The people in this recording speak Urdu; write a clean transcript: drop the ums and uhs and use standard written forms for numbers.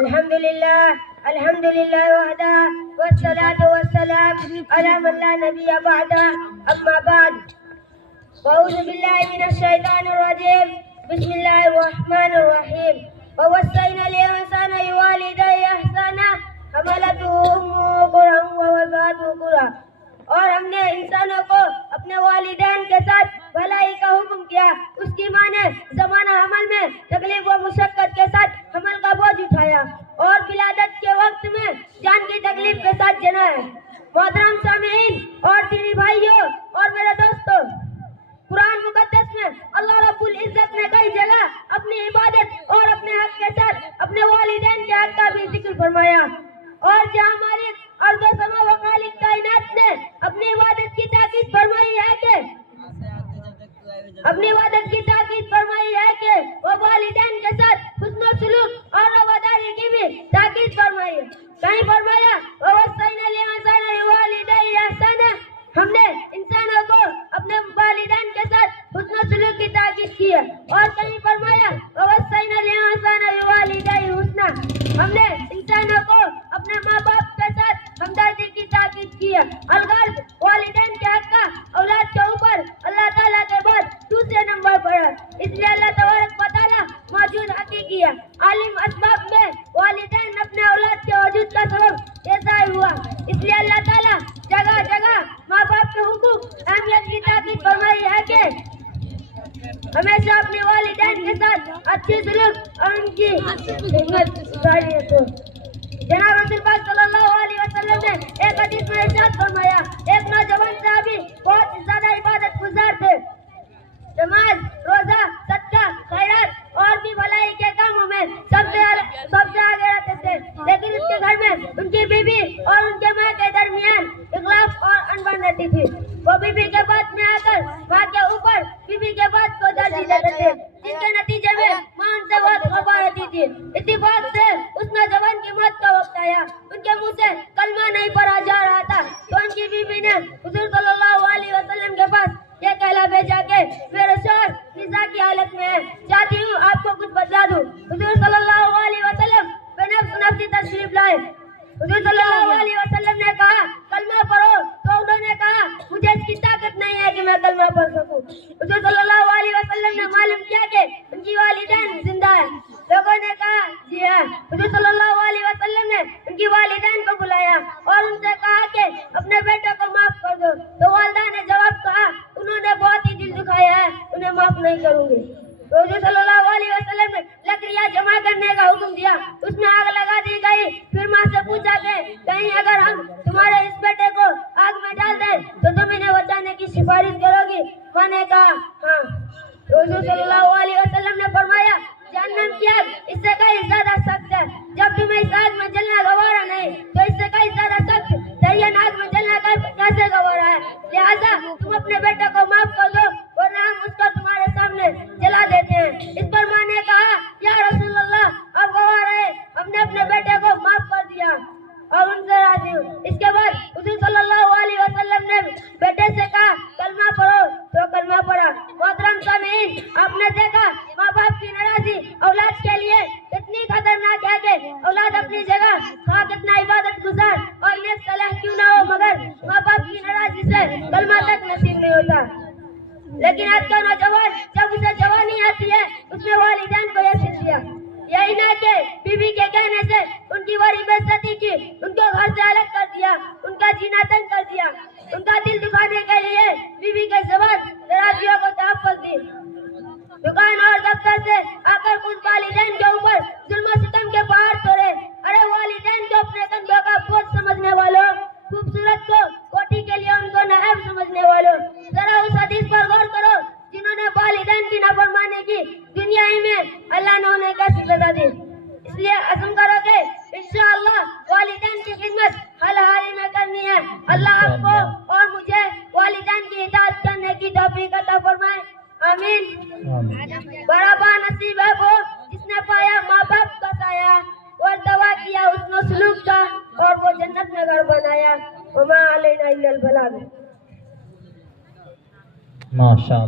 الحمد للہ وحدہ والصلاة والسلام علی من لا نبی بعدہ اما بعد اعوذ باللہ من الشیطان الرجیم بسم اللہ الرحمن الرحیم ووصینا الانسان بوالدیہ احسانا حملته امہ کرہا ووضعته کرہا، اور ہم نے انسانوں کو اپنے والدین کے ساتھ بھلائی کا حکم کیا، اس کی ماں نے زمانہ حمل میں تکلیف و مشقت کے ساتھ حمل کا بوجھ اٹھایا اور ولادت کے وقت میں جان کی تکلیف کے ساتھ جنا ہے۔ محترم سامعین اور دینی بھائیوں اور میرے دوستوں، قرآن مقدس میں اللہ رب العزت نے کئی جگہ اپنی عبادت اور اپنے حق کے ساتھ اپنے والدین کے حق کا بھی ذکر فرمایا، اور جہاں مالک ارض و سما و خالق کائنات نے اپنی عبادت کی تاکید فرمائی ہے کہ وہ والدین کے ساتھ حسن و سلوک اور رواداری کی بھی تاکید فرمائی ہے۔ کہیں فرمایا ووصینا الانسان بوالدیہ احسانا، ہم نے انسانوں کو اپنے والدین کے ساتھ حسن و سلوک کی تاکید کی ہے، اور کہیں فرمایا ووصینا الانسان بوالدیہ حسنا، ہم نے انسانوں کو اپنے ماں باپ کے ساتھ ہمدردی کی تاکید کی ہے۔ الغرض والدین کے حق کا اولاد کے اوپر اللہ تعالیٰ کے بعد دوسرے نمبر پر ہے، اس لیے اللہ تبارک و تعالیٰ موجود حقیقی ہے۔ عالم اسباب میں والدین اپنے اولاد کے وجود کا سبب یہ ظاہر ہوا، اس لیے اللہ تعالیٰ جگہ جگہ ماں باپ کے حقوق اہمیت کی تاکید فرمائی ہے کہ ہمیشہ اپنے والدین کے ساتھ اچھی سلوک اور ان کی خدمت جاری رکھو۔ جناب رسول پاک صلی اللہ علیہ وسلم نے ایک حدیث میں ارشاد فرمایا، ایک نوجوان صحابی بہت زیادہ عبادت گزار تھے، نماز، روزہ، صدقہ، خیرات اور بھی بھلائی کے کاموں میں سب سے آگے رہتے تھے، لیکن اس کے گھر میں ان کی بیوی اور ان کے ماں کے درمیان اختلاف اور انبن رہتی تھی۔ وہ بیوی کے بات میں آ کر ماں کے اوپر بیوی کے بات کو ترجیح دیتے تھے، جس کے نتیجے میں ماں ان سے بہت خفا رہتی تھی۔ اتفاق سے اس نوجوان کی موت کا وقت آیا، ان کے منہ سے کلمہ نہیں پڑھا جا رہا تھا، تو ان کی بیوی نے حضور صلی اللہ علیہ وسلم کے پاس یہ کہلا بھیجا کہ میرے شوہر نزاع کی حالت میں ہے، چاہتی ہوں آپ کو کچھ بتلا دوں۔ حضور صلی اللہ علیہ وسلم بے نفس نفسی تشریف لائے۔ حضور صلی اللہ علیہ وسلم نے کہا کلمہ پڑھو، تو انہوں نے کہا مجھے اس کی طاقت نہیں ہے کہ میں کلمہ پڑھ سکوں۔ حضور صلی اللہ علیہ وسلم نے معلوم کیا کہ ان کی والدین زندہ ہے۔ لوگوں نے کہا جی ہاں۔ حضور صلی اللہ علیہ وسلم نے ان کی والدین کو بلایا اور ان سے کہا کہ اپنے بیٹے کو معاف کر دو، تو والدہ نے جواب کہا انہوں نے بہت ہی دل دکھایا ہے، انہیں معاف نہیں کروں گی۔ تو حضور صلی اللہ علیہ وسلم نے لکڑیاں جمع کرنے کا حکم دیا، اس میں آگ لگا دی گئی۔ پھر ماں سے پوچھا کہ کہیں اگر ہم تمہارے اس بیٹے کو آگ میں ڈال دیں تو تم انہیں بچانے کی سفارش کرو گی؟ ماں نے کہا ہاں۔ تو حضور صلی اللہ علیہ وسلم نے فرمایا جہنم کی آگ اس سے کہیں زیادہ سخت ہے، جب تمہیں اس آگ میں جلنا گوارا نہیں تو اس سے کہیں زیادہ سخت درین آگ میں جلنا کیسے گوارا ہے؟ لہٰذا تم اپنے بیٹے کو معاف کر دو ورنہ ہم اس کو تمہارے سامنے جلا دیتے ہیں۔ اس پر ماں نے کہا یا رسول اللہ اب گوارا ہے، ہم نے اپنے بیٹے کو معاف کر دیا اور ان سے راضی ہوں۔ اس کے بعد حضور صلی اللہ علیہ وسلم نے بیٹے سے کہا کلمہ پڑھو، تو کلمہ پڑھا۔ محترم سامعین، آپ نے دیکھا ماں باپ کی ناراضی اولاد کے لیے کتنی خطرناک ہے کہ اولاد اپنی جگہ خواہ کتنا عبادت گزار اور نیک صالح کیوں نہ ہو، مگر ماں باپ کی ناراضی سے کلمہ تک نصیب نہیں ہوتا۔ لیکن آج کا نوجوان جب اسے جوانی آتی ہے اس نے والدین کو یہ سکھ دیا، یہی نہ کہ بیوی کے کہنے سے ان کی بڑی بے عزتی کی، ان کو گھر سے الگ کر دیا، ان کا جینا تنگ کر دیا، ان کا دل دکھانے کے لیے بیوی کے زبان درازیوں کو تحفظ دی، دکان اور دفتر سے آ کر خود والدین کے اوپر ظلم و ستم کے پہاڑ توڑے۔ ارے والدین کو اپنے کندھوں کا بوجھ سمجھنے والوں، خوبصورت کو کوٹھی کے لیے ان کو نائب سمجھنے والوں، ذرا اس حدیث پر غور کرو جنہوں نے والدین کی نافرمانی کی، دنیا ہی میں اللہ نے انہیں کیسی سزا دی۔ اس لیے عزم کرو کہ انشاءاللہ والدین کی خدمت حل حالی میں کرنی ہے۔ اللہ آپ کو اور مجھے والدین کی اطاعت کرنے کی توفیق عطا فرمائے، آمین۔ بڑا با نصیب ہے وہ جس نے پایا ماں باپ کا سایہ اور دعا کیا حسن و سلوک کا، اور وہ جنت میں گھر بنایا۔ وما علینا الا البلاغ۔ ماشاءاللہ۔